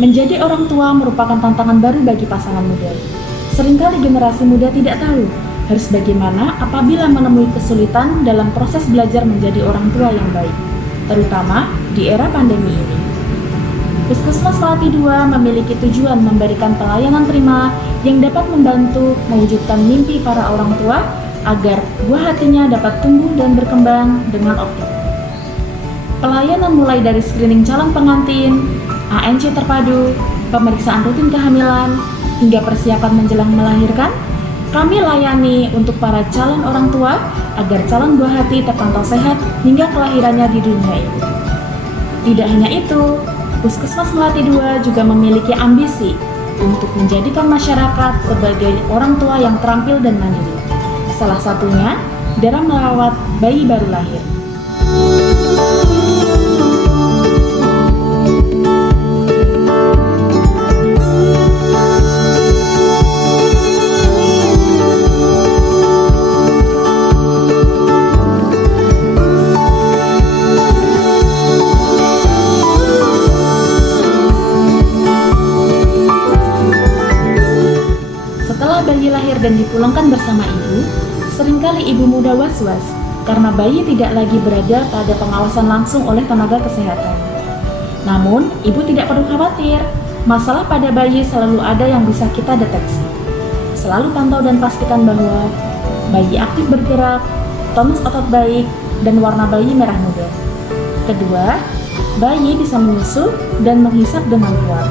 Menjadi orang tua merupakan tantangan baru bagi pasangan muda. Seringkali generasi muda tidak tahu harus bagaimana apabila menemui kesulitan dalam proses belajar menjadi orang tua yang baik, terutama di era pandemi ini. Puskesmas Melati II memiliki tujuan memberikan pelayanan prima yang dapat membantu mewujudkan mimpi para orang tua agar buah hatinya dapat tumbuh dan berkembang dengan optimal. Pelayanan mulai dari screening calon pengantin, ANC terpadu, pemeriksaan rutin kehamilan, hingga persiapan menjelang melahirkan, kami layani untuk para calon orang tua agar calon buah hati terpantau sehat hingga kelahirannya di dunia ini. Tidak hanya itu, Puskesmas Melati II juga memiliki ambisi untuk menjadikan masyarakat sebagai orang tua yang terampil dan mandiri. Salah satunya dalam merawat bayi baru lahir. Setelah bayi lahir dan dipulangkan bersama ibu, seringkali ibu muda was-was karena bayi tidak lagi berada pada pengawasan langsung oleh tenaga kesehatan. Namun, ibu tidak perlu khawatir, masalah pada bayi selalu ada yang bisa kita deteksi. Selalu pantau dan pastikan bahwa bayi aktif bergerak, tonus otot baik, dan warna bayi merah muda. Kedua, bayi bisa menyusu dan menghisap dengan kuat.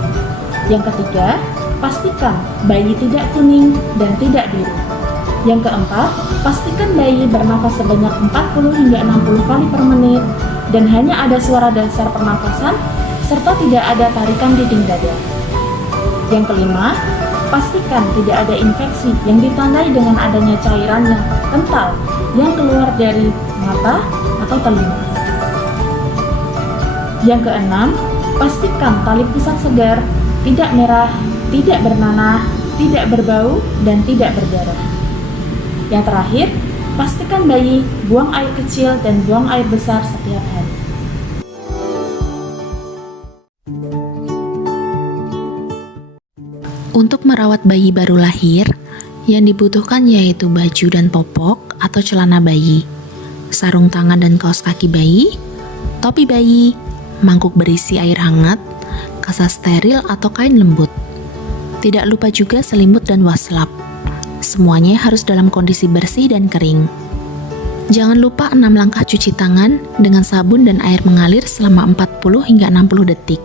Yang ketiga, pastikan bayi tidak kuning dan tidak biru. Yang keempat, pastikan bayi bernafas sebanyak 40 hingga 60 kali per menit dan hanya ada suara dasar pernafasan serta tidak ada tarikan dinding dada. Yang kelima, pastikan tidak ada infeksi yang ditandai dengan adanya cairan yang kental yang keluar dari mata atau telinga. Yang keenam, pastikan tali pusat segar, tidak merah, tidak bernanah, tidak berbau, dan tidak berdarah. Yang terakhir, pastikan bayi buang air kecil dan buang air besar setiap hari. Untuk merawat bayi baru lahir, yang dibutuhkan yaitu baju dan popok atau celana bayi, sarung tangan dan kaos kaki bayi, topi bayi, mangkuk berisi air hangat, kasa steril atau kain lembut. Tidak lupa juga selimut dan waslap. Semuanya harus dalam kondisi bersih dan kering. Jangan lupa 6 langkah cuci tangan dengan sabun dan air mengalir selama 40 hingga 60 detik.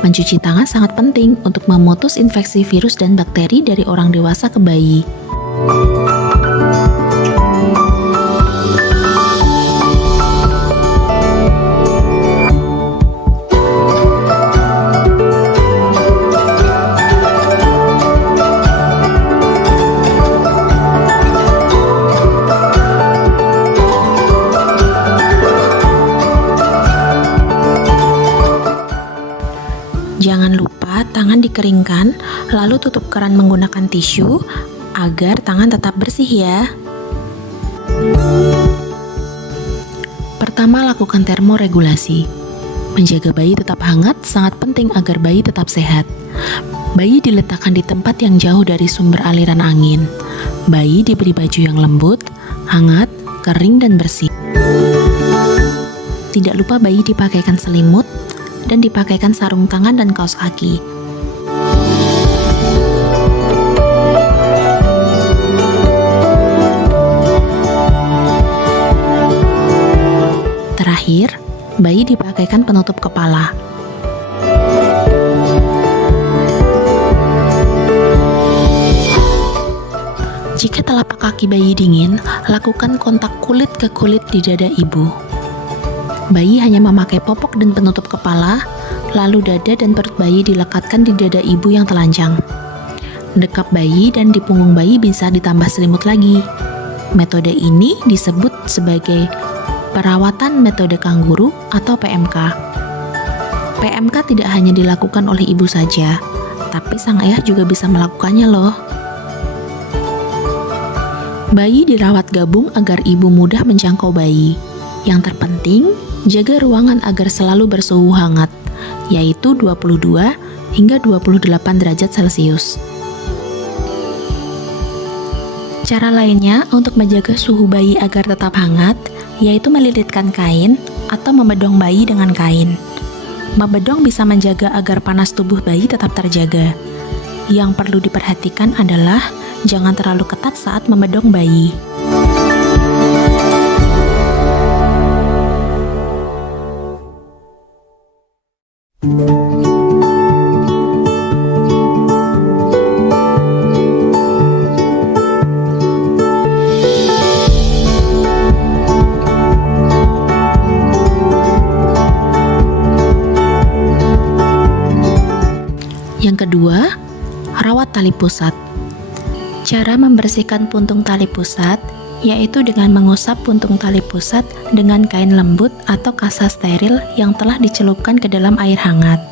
Mencuci tangan sangat penting untuk memutus infeksi virus dan bakteri dari orang dewasa ke bayi. Jangan lupa tangan dikeringkan, lalu tutup keran menggunakan tisu agar tangan tetap bersih ya. Pertama, lakukan termoregulasi. Menjaga bayi tetap hangat sangat penting agar bayi tetap sehat. Bayi diletakkan di tempat yang jauh dari sumber aliran angin. Bayi diberi baju yang lembut, hangat, kering, dan bersih. Tidak lupa bayi dipakaikan selimut dan dipakaikan sarung tangan dan kaos kaki. Terakhir, bayi dipakaikan penutup kepala. Jika telapak kaki bayi dingin, lakukan kontak kulit ke kulit di dada ibu. Bayi hanya memakai popok dan penutup kepala, lalu dada dan perut bayi dilekatkan di dada ibu yang telanjang. Dekap bayi dan di punggung bayi bisa ditambah selimut lagi. Metode ini disebut sebagai perawatan metode kangguru atau PMK. PMK tidak hanya dilakukan oleh ibu saja, tapi sang ayah juga bisa melakukannya loh. Bayi dirawat gabung agar ibu mudah menjangkau bayi. Yang terpenting, jaga ruangan agar selalu bersuhu hangat, yaitu 22 hingga 28 derajat Celcius. Cara lainnya untuk menjaga suhu bayi agar tetap hangat, yaitu melilitkan kain atau membedong bayi dengan kain. Membedong bisa menjaga agar panas tubuh bayi tetap terjaga. Yang perlu diperhatikan adalah jangan terlalu ketat saat membedong bayi. Yang kedua, rawat tali pusat. Cara membersihkan puntung tali pusat yaitu dengan mengusap puntung tali pusat dengan kain lembut atau kasa steril yang telah dicelupkan ke dalam air hangat.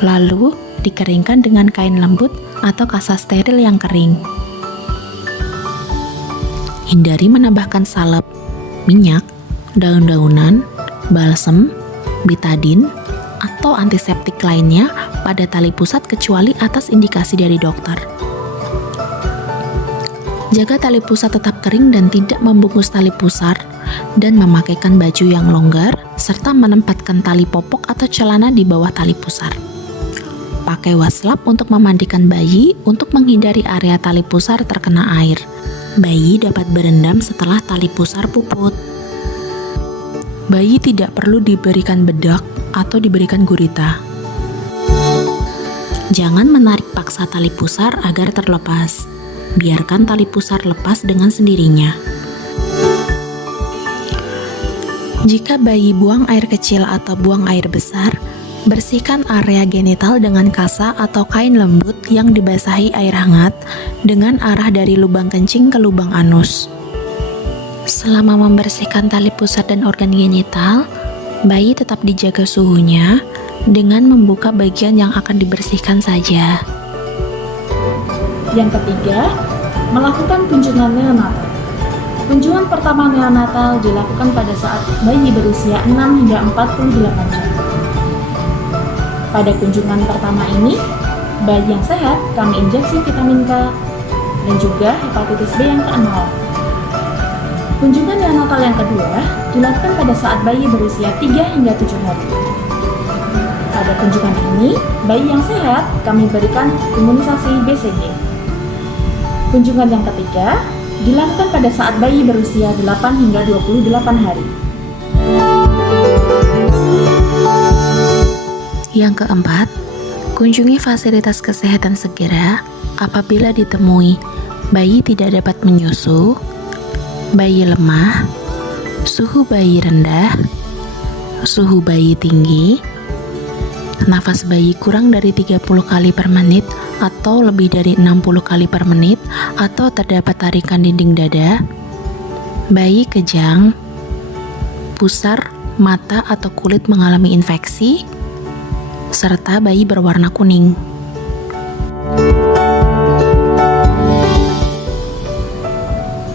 Lalu, dikeringkan dengan kain lembut atau kasa steril yang kering. Hindari menambahkan salep, minyak, daun-daunan, balsem, betadine, atau antiseptik lainnya pada tali pusat kecuali atas indikasi dari dokter. Jaga tali pusat tetap kering dan tidak membungkus tali pusar, dan memakaikan baju yang longgar, serta menempatkan tali popok atau celana di bawah tali pusar. Pakai waslap untuk memandikan bayi untuk menghindari area tali pusar terkena air. Bayi dapat berendam setelah tali pusar puput. Bayi tidak perlu diberikan bedak atau diberikan gurita. Jangan menarik paksa tali pusar agar terlepas. Biarkan tali pusar lepas dengan sendirinya. Jika bayi buang air kecil atau buang air besar, bersihkan area genital dengan kasa atau kain lembut yang dibasahi air hangat dengan arah dari lubang kencing ke lubang anus. Selama membersihkan tali pusat dan organ genital, bayi tetap dijaga suhunya dengan membuka bagian yang akan dibersihkan saja. Yang ketiga, melakukan kunjungan neonatal. Kunjungan pertama neonatal dilakukan pada saat bayi berusia 6 hingga 48 jam. Pada kunjungan pertama ini, bayi yang sehat kami injeksi vitamin K dan juga hepatitis B yang ke-0. Kunjungan neonatal yang kedua dilakukan pada saat bayi berusia 3 hingga 7 hari. Pada kunjungan ini, bayi yang sehat kami berikan imunisasi BCG. Kunjungan yang ketiga dilakukan pada saat bayi berusia 8 hingga 28 hari. Yang keempat, kunjungi fasilitas kesehatan segera apabila ditemui bayi tidak dapat menyusu, bayi lemah, suhu bayi rendah, suhu bayi tinggi, nafas bayi kurang dari 30 kali per menit atau lebih dari 60 kali per menit, atau terdapat tarikan dinding dada, bayi kejang, pusar, mata atau kulit mengalami infeksi, serta bayi berwarna kuning.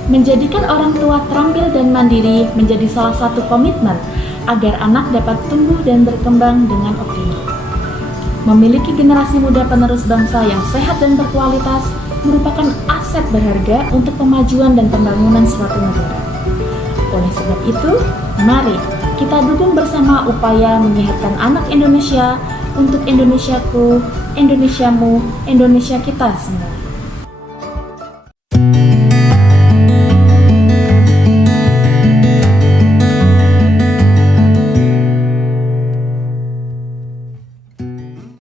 Menjadikan orang tua terampil dan mandiri menjadi salah satu komitmen agar anak dapat tumbuh dan berkembang dengan optimal. Memiliki generasi muda penerus bangsa yang sehat dan berkualitas merupakan aset berharga untuk kemajuan dan pembangunan suatu negara. Oleh sebab itu, mari kita dukung bersama upaya menyehatkan anak Indonesia untuk Indonesiaku, Indonesiamu, Indonesia kita semua.